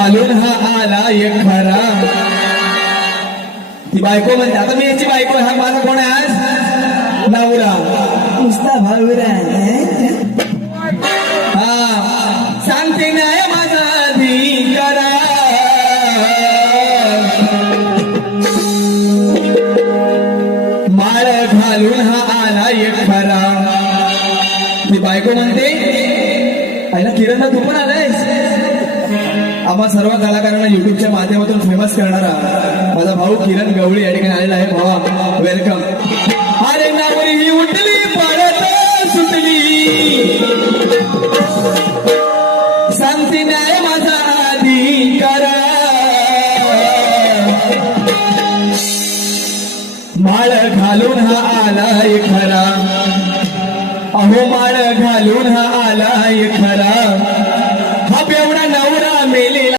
घालून हा आला एक खरा. ती बायको म्हणते आता मी याची बायको. हा माझा कोण आहे आज? नवरा. नुसता भावरा हा. सांगते माझा अधिकारा. माळ घालून हा आला एक खरा. ती बायको म्हणते आईला किरणला तू पण आलायस? आम्हा सर्व कलाकारांना युट्यूबच्या माध्यमातून फेमस करणारा माझा भाऊ किरण गवळी या ठिकाणी आलेला आहे. भावा वेलकम अरे नागरी ही उठली परत सुटली. सांगते न्याय माझा अधिकार. माळ घालून हा आलाय खरा. अहो माळ घालून हा आलाय खरा.